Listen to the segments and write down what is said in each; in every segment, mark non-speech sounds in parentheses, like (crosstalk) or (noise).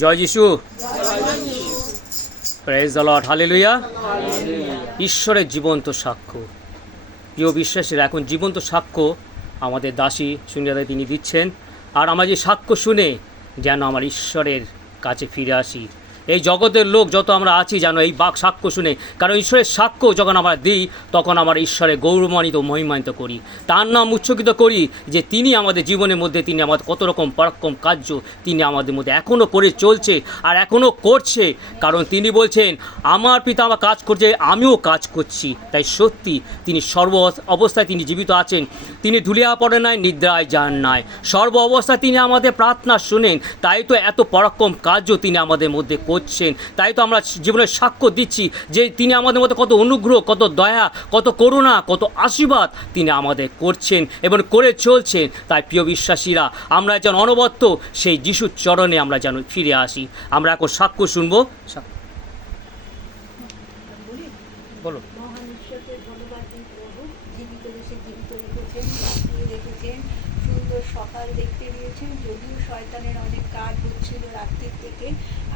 জয় যিশু। Praise দলট hallelujah ঈশ্বরের জীবন্ত সাক্ষ্য। প্রিয় বিশ্বাসের, এখন জীবন্ত সাক্ষ্য আমাদের দাসী সুনিয়াদা তিনি দিচ্ছেন। আর আমার যে সাক্ষ্য শুনে যেন আমার ঈশ্বরের কাছে ফিরে আসি এই জগতের লোক যত আমরা আছি যেন এই বাক সাক্ষ্য শুনে, কারণ ঈশ্বরের সাক্ষ্য যখন আমরা দিই, তখন আমরা ঈশ্বরের গৌরবান্বিত, মহিমান্বিত করি। তার নাম উচ্চকিত করি যে তিনি আমাদের জীবনের মধ্যে, তিনি আমাদের কত রকম পরাক্রম কার্য, তিনি আমাদের মধ্যে এখনও করে চলছে আর এখনও করছে। কারণ তিনি বলছেন, আমার পিতা আমার কাজ করছে, আমিও কাজ করছি। তাই সত্যি তিনি সর্ব অবস্থায় তিনি জীবিত আছেন। তিনি ধুলিয়া পড়ে নাই, নিদ্রায় যান নাই। সর্ব অবস্থায় তিনি আমাদের প্রার্থনা শুনেন। তাই তো এত পরাক্রম কার্য তিনি আমাদের মধ্যে করছেন। তাই তো আমরা জীবনের সাক্ষ্য দিচ্ছি যে তিনি আমাদের মধ্যে কত অনুগ্রহ, কত দয়া, কত করুণা, কত আশীর্বাদ তিনি আমাদের করছেন এবং করে চলছেন। তাই প্রিয় বিশ্বাসীরা, আমরা যেন অনবত্য সেই যিশুর চরণে আমরা যেন ফিরে আসি। আমরা এখন সাক্ষ্য শুনব সা- বলো মহান ঈশ্বরকে ধন্যবাদ দিই প্রভু জীবিত দেশে জীবিত রেখেছেন বাঁচিয়ে রেখেছেন সুন্দর সকাল দেখতে দিয়েছেন যদিও শয়তানের অনেক কাজ হচ্ছিল রাত্রির থেকে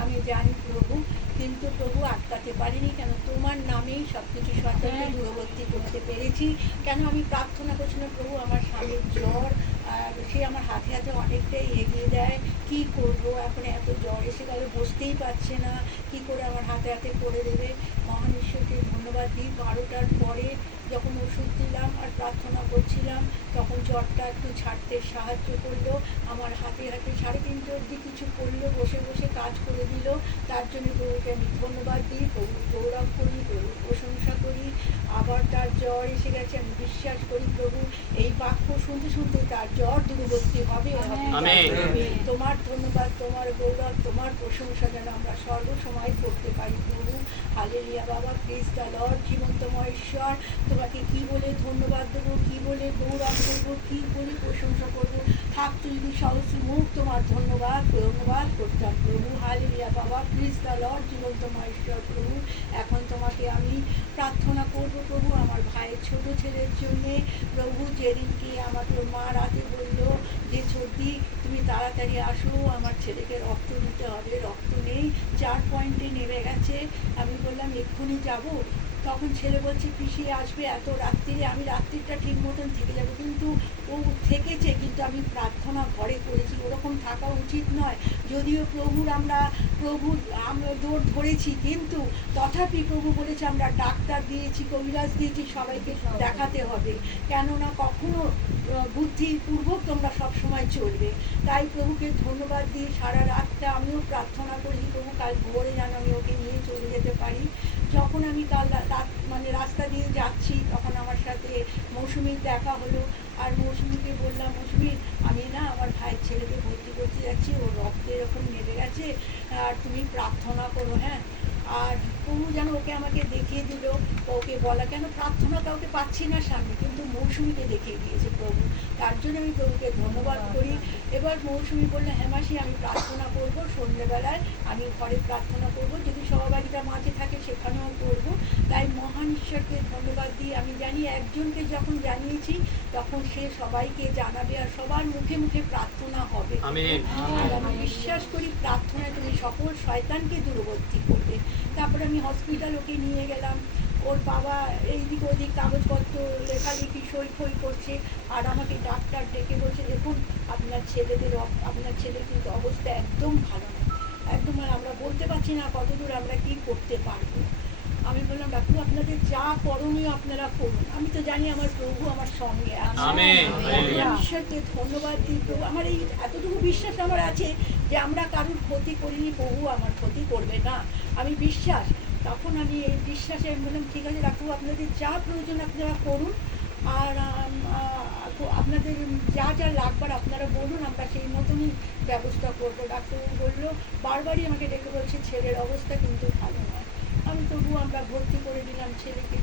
আমি জানি প্রভু কিন্তু প্রভু আটকাতে পারিনি কেন? তোমার নামেই সব কিছু শয়তানকে দূরবর্তী করতে পেরেছি। কেন আমি প্রার্থনা করছিলাম প্রভু? আমার স্বামীর জ্বর আর সে আমার হাতে হাতে অনেকটাই এগিয়ে দেয় কি করব? এখন এত জ্বর এসে গেল বসতেই পারছে না। কি করে আমার হাতে হাতে করে দেবে? মহান ঈশ্বরকে ধন্যবাদ দিই। বারোটার পরে যখন ওষুধ দিলাম আর প্রার্থনা করছিলাম তখন জ্বরটা একটু ছাড়তে সাহায্য করল। আমার হাতে হাতে সাড়ে তিনটে অবধি কিছু করল বসে বসে কাজ করে দিল। তার জন্য প্রভুকে আমি ধন্যবাদ দিই প্রভু গৌরব করি প্রভু প্রশংসা করি। আবার তার জ্বর এসে গেছে আমি বিশ্বাস করি প্রভু এই বাক্য শুনতে শুনতে তার জ্বর দূরবর্তী হবে। হবে। তোমার ধন্যবাদ তোমার গৌরব তোমার প্রশংসা যেন আমরা সর্বসময় করতে পারি প্রভু। হালেলিয়া বাবা প্লিজ দ্য লর্ড জীবন্তময় ঈশ্বর তোমাকে কি বলে ধন্যবাদ দেবো, কি বলে গৌরব করব, কি বলে প্রশংসা করব? থাকতো যদি সহস্র মুখ, তোমার ধন্যবাদ ধন্যবাদ করতাম প্রভু। হালেলিয়া বাবা প্লিজ দ্য লর্ড জীবন্তময় ঈশ্বর প্রভু। এখন তোমাকে আমি প্রার্থনা করব প্রভু, আমার ভাইয়ের ছোট ছেলের জন্যে। প্রভু, যেদিনকে আমাকে মা রাতে বলল যে সর্দি তুমি তাড়াতাড়ি আসো, আমার ছেলেকে রক্ত দিতে হবে, রক্ত চার পয়েন্টে নেমে গেছে। আমি বললাম এক্ষুনি যাব? তখন ছেলে বলছে, পিসি আসবে এত রাত্রিরে, আমি রাত্রিটা ঠিক মতন থেকে যাব। কিন্তু ও থেকেছে, কিন্তু আমি প্রার্থনা ঘরে করেছি। ওরকম থাকা উচিত নয়। যদিও প্রভুর আমরা, প্রভু আমরা দৌড় ধরেছি, কিন্তু তথাপি প্রভু বলেছে, আমরা ডাক্তার দিয়েছি, কবিরাজ দিয়েছি, সবাইকে দেখাতে হবে। কেননা কখনো বুদ্ধিপূর্বক তোমরা সব সময় চলবে। তাই প্রভুকে ধন্যবাদ দিই সারা রাতটা আমিও প্রার্থনা করি, প্রভু, কাল ভোরে যেন আমি ওকে নিয়ে চলে যেতে পারি। যখন আমি কাল মানে রাস্তা দিয়ে যাচ্ছি, তখন আমার সাথে মৌসুমির দেখা হলো। আর মৌসুমিকে বললাম, মৌসুমি, আমি না আমার ভাইয়ের ছেলেকে ভর্তি করতে যাচ্ছি, ওর রক্তে এরকম নেমে গেছে। আর তুমি প্রার্থনা করো হ্যাঁ? আর প্রভু যেন ওকে আমাকে দেখিয়ে দিল ওকে বলা কেন প্রার্থনা কাউকে পাচ্ছি না সামনে কিন্তু মৌসুমিকে দেখিয়ে দিয়েছে প্রভু। তার জন্য আমি প্রভুকে ধন্যবাদ করি। এবার মৌসুমি বলল হ্যাঁ মাসি আমি প্রার্থনা করব সন্ধ্যেবেলায় আমি ঘরে প্রার্থনা করব। যদি সহবাগিতা মাঝে থাকে সেখানেও করব। তাই মহান ঈশ্বরকে ধন্যবাদ দিই আমি জানি একজনকে যখন জানিয়েছি তখন সে সবাইকে জানাবে আর সবার মুখে মুখে প্রার্থনা হবে। আর আমি বিশ্বাস করি প্রার্থনায় তুমি সকল শয়তানকে দূরবর্তী করবে। তারপর আমি হসপিটাল ওকে নিয়ে গেলাম। ওর বাবা এইদিক ওদিক কাগজপত্র, লেখালেখি সই ফই করছে। আর আমাকে ডাক্তার ডেকে বলছে, দেখুন, আপনার ছেলেদের আপনার ছেলের কিন্তু অবস্থা একদম ভালো না একদম আমরা বলতে পারছি না কতদূর আমরা কী করতে পারব। আমি বললাম ডাক্তার আপনাদের যা করণীয় আপনারা করুন। আমি তো জানি আমার প্রভু আমার সঙ্গে আছে ঈশ্বরকে ধন্যবাদ দিই প্রভু আমার এই এতটুকু বিশ্বাস আমার আছে যে আমরা কারোর ক্ষতি করিনি প্রভু আমার ক্ষতি করবে না। আমি বিশ্বাস। তখন আমি এই বিশ্বাসে আমি বললাম ঠিক আছে ডাক্তারবাবু আপনাদের যা প্রয়োজন আপনারা করুন। আর আপনাদের যা যা লাগবার আপনারা বলুন আমরা সেই মতনই ব্যবস্থা করব। ডাক্তারবাবু বলল বারবারই আমাকে ডেকে বলছে ছেলের অবস্থা কিন্তু ভালো নয়। আমি তবু আমরা ভর্তি করে দিলাম ছেলেকে।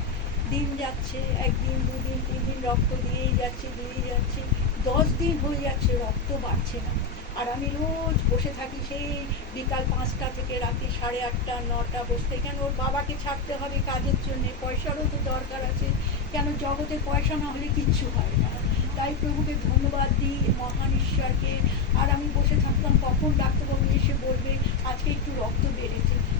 দিন যাচ্ছে, একদিন, দুদিন তিন দিন রক্ত দিয়েই যাচ্ছে দিয়েই যাচ্ছে। দশ দিন হয়ে যাচ্ছে, রক্ত বাড়ছে না। আর আমি রোজ বসে থাকি সেই বিকাল পাঁচটা থেকে রাতে সাড়ে আটটা, নটা বসতে। কেন ওর বাবাকে ছাড়তে হবে কাজের জন্যে? পয়সারও তো দরকার আছে। কেন জগতে পয়সা না হলে কিচ্ছু হয় না? তাই প্রভুকে ধন্যবাদ দিই মহান ঈশ্বরকে। আর আমি বসে থাকতাম, কখন ডাক্তারবাবু এসে বলবে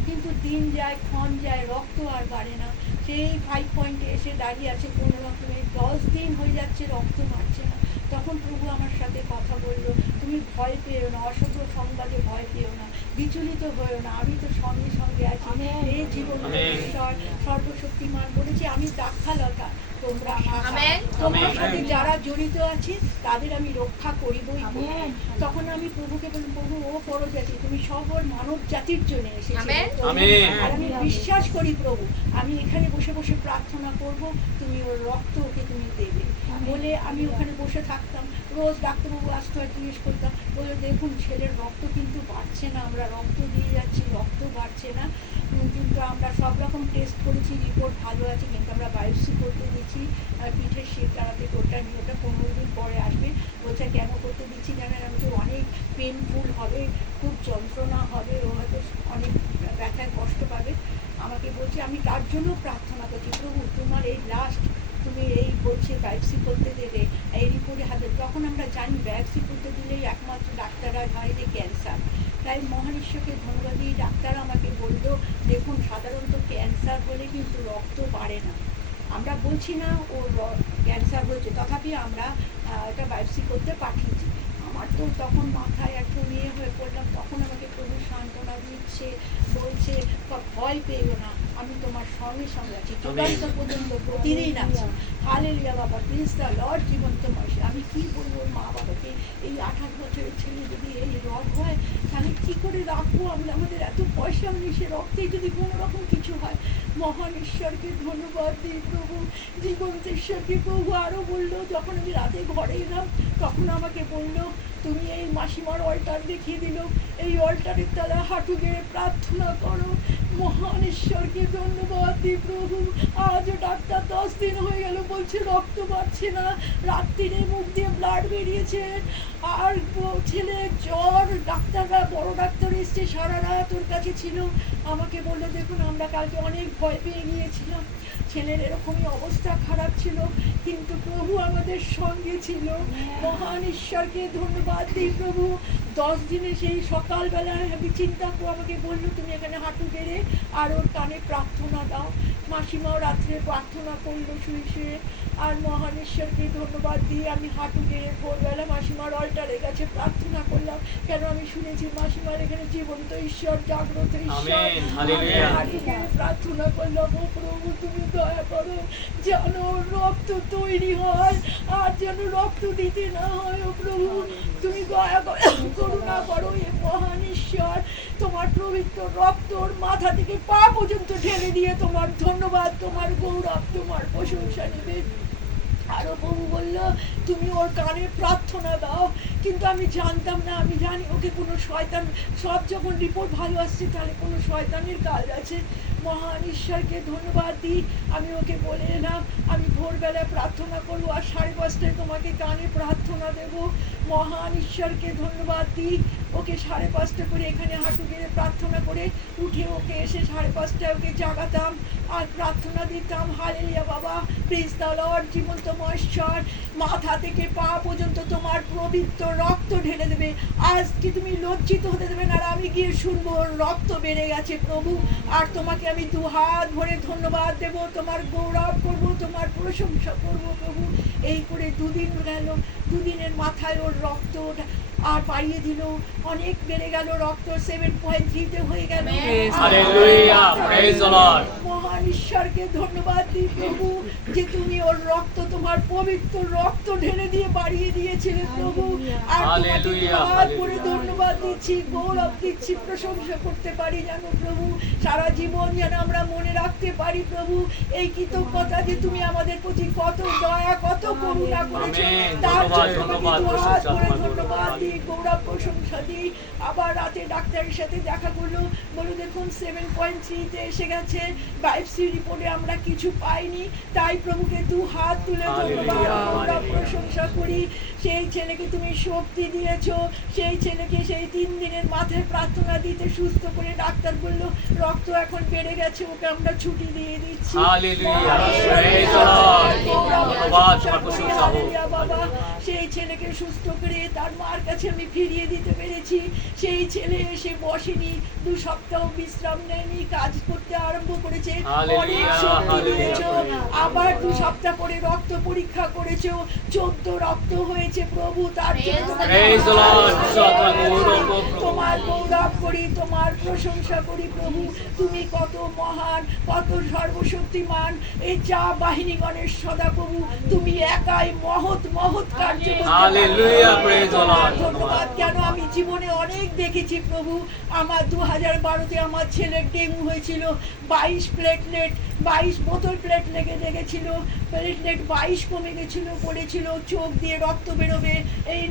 কিন্তু দিন যায় ক্ষণ যায় রক্ত আর বাড়ে না। সেই ফাইভ পয়েন্টে এসে দাঁড়িয়ে আছে কোনো রকমে। দশ দিন হয়ে যাচ্ছে রক্ত বাড়ছে না। তখন প্রভু আমার সাথে কথা বলল তুমি ভয় পেও না অশুভ সংবাদে ভয় পেও না বিচলিত হয়েও না। আমি তো সঙ্গে সঙ্গে আছি। এই জীবন ঈশ্বর সর্বশক্তিমান বলেছি। আমি দাক্ষালতা তোমরা। সাথে যারা জড়িত আছে তাদের আমি রক্ষা করিবই। তখন আমি প্রভুকে বললাম প্রভু ও পরজাতি তুমি সকল মানব জাতির জন্য এসেছ। আর আমি বিশ্বাস করি প্রভু আমি এখানে বসে বসে প্রার্থনা করব তুমি ওর রক্ত ওকে তুমি দেবে। বলে আমি ওখানে বসে থাকতাম। রোজ ডাক্তারবাবু আসতে হয় জিজ্ঞেস করতাম বলে দেখুন ছেলের রক্ত কিন্তু বাড়ছে না আমরা রক্ত দিয়ে যাচ্ছি রক্ত বাড়ছে না। কিন্তু আমরা সব রকম টেস্ট করেছি রিপোর্ট ভালো আছে, কিন্তু আমরা বায়োপসি করতে দিচ্ছি পিঠের শীত দাঁড়াতে ওটা ওটা পনেরো দিন পরে আসবে। বলছে কেন করতে দিচ্ছি জানেন? আমি তো অনেক পেনফুল হবে, খুব যন্ত্রণা হবে, ও হয়তো অনেক ব্যথায় কষ্ট পাবে। আমাকে বলছে, আমি তার জন্য প্রার্থনা করছি, প্রভু, তোমার এই লাস্ট তুমি এই বলছে বায়োপসি করতে দেবে এই রিপোর্টে হাতে তখন আমরা জানি বায়োপসি করতে দিলেই একমাত্র ডাক্তাররা হয় যে ক্যান্সার তাই মহান ঈশ্বরকে ধন্যবাদ দিয়ে ডাক্তার আমাকে বলল, দেখুন সাধারণত ক্যান্সার হলে কিন্তু রক্ত বাড়ে না। আমরা বলছি না ও ক্যান্সার হয়েছে, তথাপি আমরা এটা বায়োপসি করতে পাঠিয়েছি। আমার তো তখন মাথায় একটু ইয়ে হয়ে পড়লাম তখন আমাকে প্রভু সান্ত্বনা দিচ্ছে, বলছে, "ক- ভয় পেও না। আমি তোমার সঙ্গে সঙ্গে আছি। চূড়ান্ত পর্যন্ত প্রতিদিন আছি। হালেলিয়া বাবা প্লিজ দা লর্ড জীবন্ত মাসে আমি কি বলব মা বাবাকে? এই আঠাশ বছরের ছেলে যদি এই রোগ হয় তাহলে কী করে রাখব আমরা আমাদের এত পয়সা নেই সে রক্তে যদি কোনো রকম কিছু হয়। মহান ঈশ্বরকে ধন্যবাদ দিই প্রভু। জীবন্ত ঈশ্বরকে প্রভু আরও বলল যখন আমি রাতে ঘরে এলাম তখন আমাকে বলল তুমি এই মাসিমার অল্টার দেখিয়ে দিল। এই অল্টারের তলায় হাঁটু গেড়ে প্রার্থনা করো। মহান ঈশ্বরকে ধন্যবাদ দিই প্রভু। আজও ডাক্তার দশ দিন হয়ে গেল, বলছে রক্ত বাড়ছে না, রাত্রিরে মুখ দিয়ে ব্লাড বেরিয়েছে। আর ছেলে জ্বর, ডাক্তাররা, বড় ডাক্তার এসছে, সারা রাত ওর কাছে ছিল। আমাকে বলল, দেখুন, আমরা কালকে অনেক ভয় পেয়ে গিয়েছিলাম। ছেলের এরকমই অবস্থা খারাপ ছিল, কিন্তু প্রভু আমাদের সঙ্গে ছিল। মহান ঈশ্বরকে ধন্যবাদ দিই প্রভু। দশ দিনে সেই সকালবেলায় আমি চিন্তা করে আমাকে বলল তুমি এখানে হাঁটু গেড়ে আর ওর কানে প্রার্থনা দাও। মাসিমাও রাত্রে প্রার্থনা করল শুয়ে শুয়ে। আর মহান ঈশ্বরকে ধন্যবাদ দিয়ে আমি হাঁটু গেড়ে ভোরবেলা মাসিমার অল্টারের কাছে প্রার্থনা করলাম কেন আমি শুনেছি মাসিমার এখানে জীবন্ত ঈশ্বর জাগ্রত ঈশ্বর। হাঁটু গেড়ে প্রার্থনা করলাম ও প্রভু তুমি দয়া করো যেন রক্ত তৈরি হয় আর যেন রক্ত দিতে না হয়। ও প্রভু তুমি দয়া করো। করুণা করো এ মহান ঈশ্বর। তোমার পবিত্র মাথা থেকে পা পর্যন্ত দিয়ে তোমার ধন্যবাদ, তোমার গৌরব, তোমার প্রশংসা নেবে। আরও প্রভু বলল, তুমি ওর কানে প্রার্থনা দাও। কিন্তু আমি জানতাম না, আমি জানি ওকে কোনো শয়তান সব যখন রিপোর্ট ভালো আসছে, তাহলে কোনো শয়তানের কাজ আছে। মহান ঈশ্বরকে ধন্যবাদ দিই। আমি ওকে বলে এলাম, আমি ভোরবেলায় প্রার্থনা করব আর সাড়ে পাঁচটায় তোমাকে কানে প্রার্থনা দেব। মহান ঈশ্বরকে ধন্যবাদ দিই। ওকে সাড়ে পাঁচটা করে এখানে হাঁটু গেড়ে প্রার্থনা করে উঠে ওকে এসে সাড়ে পাঁচটায় ওকে জাগাতাম। আর প্রার্থনা দিতাম, হালেলিয়া বাবা প্রিজ দ্য লর্ড জীবন্তময় ঈশ্বর মাথা থেকে পা পর্যন্ত তোমার পবিত্র রক্ত ঢেলে দেবে। আজকে তুমি লজ্জিত হতে দেবে না, আর আমি গিয়ে শুনব রক্ত বেড়ে গেছে প্রভু। আর তোমাকে আমি দু হাত ভরে ধন্যবাদ দেব, তোমার গৌরব করব, তোমার প্রশংসা করব প্রভু। এই করে দুদিন গেল, দুদিনের মাথায় ওর রক্ত আর বাড়িয়ে দিল। অনেক বেড়ে গেল রক্ত সেভেন পয়েন্ট থ্রিতে হয়ে গেল. মহান ঈশ্বরকে ধন্যবাদ দিই প্রভু যে তুমি ওর রক্ত তোমার পবিত্র রক্ত ঢেলে দিয়ে বাড়িয়ে দিয়েছিলে প্রভু। আর তোমাকে করে ধন্যবাদ দিচ্ছি গৌরব দিচ্ছি প্রশংসা করতে পারি জানো প্রভু। সারা জীবন যেন আমরা মনে রাখতে পারি প্রভু এই কৃতজ্ঞতা যে তুমি আমাদের প্রতি কত দয়া কত করুণা করেছ. তার জন্য ধন্যবাদ, তোমাকে ধন্যবাদ গৌরব। দিই গৌরব প্রশংসা দিই আবার রাতে ডাক্তারের সাথে দেখা করল। বলো দেখুন সেভেন পয়েন্ট থ্রিতে এসে গেছে। বায়োপসি রিপোর্টে আমরা কিছু পাইনি। তাই প্রভুকে দু হাত তুলে ধন্যবাদ। গৌরব প্রশংসা করি। সেই ছেলেকে তুমি শক্তি দিয়েছ। সেই ছেলেকে সেই তিন দিনের মাথায় প্রার্থনা দিতে সুস্থ করে ডাক্তার বলল রক্ত এখন বেড়ে গেছে ওকে আমরা ছুটি দিয়ে দিচ্ছি। সেই ছেলেকে সুস্থ করে তার মার কাছে কাছে আমি ফিরিয়ে দিতে পেরেছি। সেই ছেলে এসে বসেনি দু সপ্তাহ বিশ্রাম নেয়নি কাজ করতে আরম্ভ করেছে। অনেক শক্তি আবার দু সপ্তাহ পরে রক্ত পরীক্ষা করেছ। চোদ্দ রক্ত হয়েছে প্রভু তার। তোমার গৌরব করি তোমার প্রশংসা করি প্রভু। তুমি কত মহান কত সর্বশক্তিমান। এই চা বাহিনীগণের সদা প্রভু তুমি একাই মহৎ মহৎ কার্য. ধন্যবাদ। কেন আমি জীবনে অনেক দেখেছি প্রভু আমার দু হাজার বারোতে আমার ছেলের ডেঙ্গু হয়েছিল বাইশ প্লেটলেট বাইশ বোতল প্লেট লেগে লেগেছিল প্লেটলেট বাইশ কমে গেছিল পড়েছিল চোখ দিয়ে রক্ত বেরোবে এই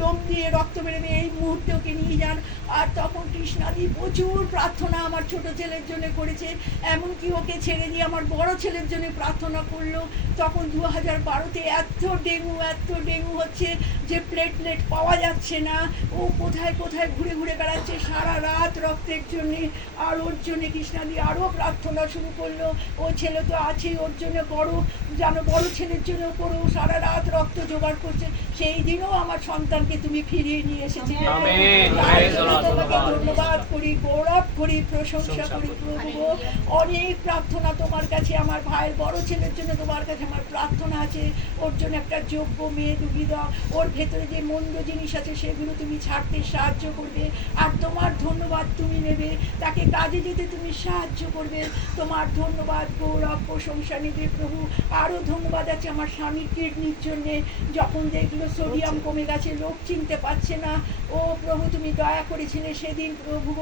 লোম দিয়ে রক্ত বেরোবে এই মুহূর্তে ওকে নিয়ে যান। আর তখন কৃষ্ণাদি প্রচুর প্রার্থনা আমার ছোট ছেলের জন্য করেছে এমনকি ওকে ছেড়ে দিয়ে আমার বড় ছেলের জন্য প্রার্থনা করল। তখন দু হাজার বারোতে এত ডেঙ্গু এত ডেঙ্গু হচ্ছে যে প্লেটলেট পাওয়া যাচ্ছে না। ও কোথায় কোথায় ঘুরে ঘুরে বেড়াচ্ছে সারা রাত রক্তের জন্যে। আর ওর জন্যে কৃষ্ণাদি আরও প্রার্থনা শুরু করল। ও ছেলে তো আছেই ওর জন্য বড় যেন বড় ছেলের জন্য করো সারা রাত রক্ত জোগাড় করছে। সেই দিনও আমার সন্তানকে তুমি ফিরিয়ে নিয়ে এসেছিলে। জন্য তোমাকে ধন্যবাদ। করি গৌরব করি প্রশংসা করি। প্রভু অনেক প্রার্থনা তোমার কাছে আমার ভাইয়ের বড় ছেলের জন্য তোমার কাছে আমার প্রার্থনা আছে। ওর জন্য একটা যোগ্য মেয়ে ডুবি দাও। ওর ভেতরে যে মন্দ জিনিস আছে সেগুলো তুমি ছাড়তে সাহায্য করবে। আর তোমার ধন্যবাদ তুমি নেবে। তাকে কাজে যেতে তুমি সাহায্য করবে। তোমার ধন্যবাদ গৌরব প্রশংসা নেবে প্রভু। আরও ধন্যবাদ আছে আমার স্বামীর কিডনির জন্যে। যখন দেখল সোডিয়াম কমে গেছে লোক চিনতে পারছে না। ও প্রভু তুমি দয়া করেছিলে সেদিন প্রভু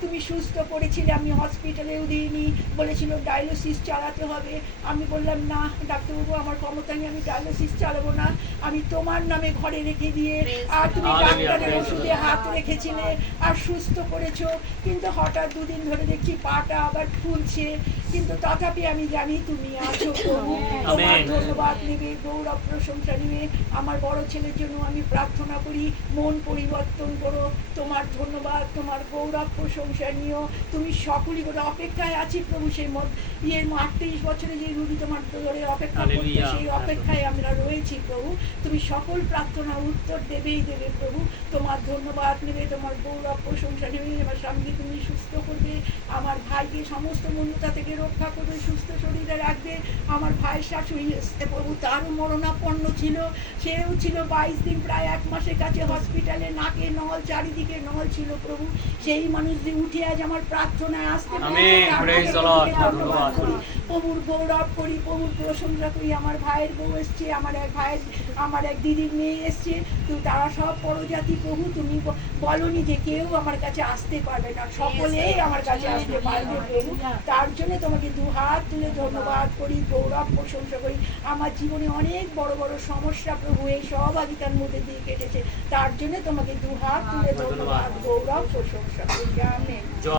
তুমি সুস্থ করেছিলে আমি হসপিটালেও দিইনি। বলেছিল ডায়ালিসিস চালাতে হবে। আমি বললাম না ডাক্তারবাবু আমার ক্ষমতা নেই আমি ডায়ালিসিস চালাবো না। আমি তোমার নামে ঘরে রেখে দিয়ে আর তুমি ডাক্তারের ওষুধে হাত রেখেছিলে আর সুস্থ করেছ। কিন্তু হঠাৎ দুদিন ধরে দেখছি পাটা আবার ফুলছে। কিন্তু তথাপি আমি জানি তুমি আছো (laughs) প্রভু তোমার ধন্যবাদ নেবে গৌরব প্রশংসা নেবে। আমার বড় ছেলের জন্য আমি প্রার্থনা করি মন পরিবর্তন করো। তোমার ধন্যবাদ তোমার গৌরব প্রশংসা নিও। তুমি সকলই করে অপেক্ষায় আছি প্রভু সেই মত ইয়ের আটত্রিশ বছরে যে রুগী তোমার ধরে অপেক্ষা Hallelujah. সেই অপেক্ষায় আমরা রয়েছি প্রভু। তুমি সকল প্রার্থনা উত্তর দেবেই দেবে প্রভু। তোমার ধন্যবাদ নেবে তোমার গৌরব প্রশংসা নেবে। আমার স্বামীকে তুমি সুস্থ করবে। আমার ভাইকে সমস্ত মন্দতা থেকে রক্ষা করবে সুস্থ শরীরে রাখবে আমার ভাইয়ের শাশুড়ি প্রভু তারও মরণাপন্ন ছিল। সেও ছিল বাইশ দিন প্রায় এক মাসের কাছে হসপিটালে নাকে নল চারিদিকে নল ছিল প্রভু। সেই মানুষ যে উঠে আজ আমার প্রার্থনায় আসতে পেরেছে, প্রভুর গৌরব করি প্রভুর প্রশংসা করি। আমার ভাইয়ের বউ এসছে আমার এক ভাইয়ের আমার এক দিদির মেয়ে এসছে। তো তারা সব পরজাতি প্রভু তুমি বলনি যে কেউ আমার কাছে আসতে পারবে না। সকলেই আমার কাছে আসতে পারবে প্রভু। তার জন্য তোমাকে দু হাত তুলে ধন্যবাদ করি গৌরব প্রশংসা করি। আমার জীবনে অনেক বড় বড় সমস্যা প্রভু এই সহভাগিতার মধ্যে দিয়ে কেটেছে। তার জন্য তোমাকে দু হাত তুলে ধন্যবাদ। গৌরব প্রশংসা করি। আমেন